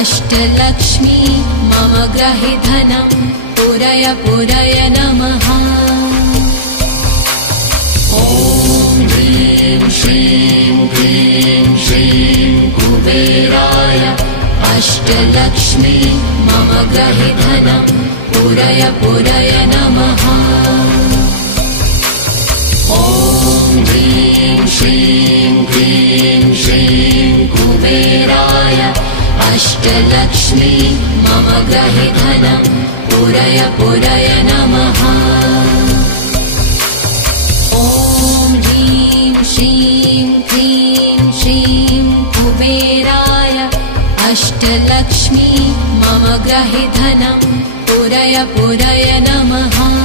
अष्टलक्ष्मी मम ग्रहे धनं पुरय पुरय नमः। ॐ ह्रीं श्रीं क्लीं श्रीं कुबेराय अष्टलक्ष्मी मम ग्रहे धनं पुरय पुरय नमः। ॐ ह्रीं श्रीं क्लीं श्रीं कुबेराय अष्टलक्ष्मी मम ग्रहे धनं पुरय पुरय नमः। ॐ ह्रीं श्रीं क्लीं श्रीं कुबेराय अष्टलक्ष्मी मम ग्रहे धनं पुरय पुरय नमः।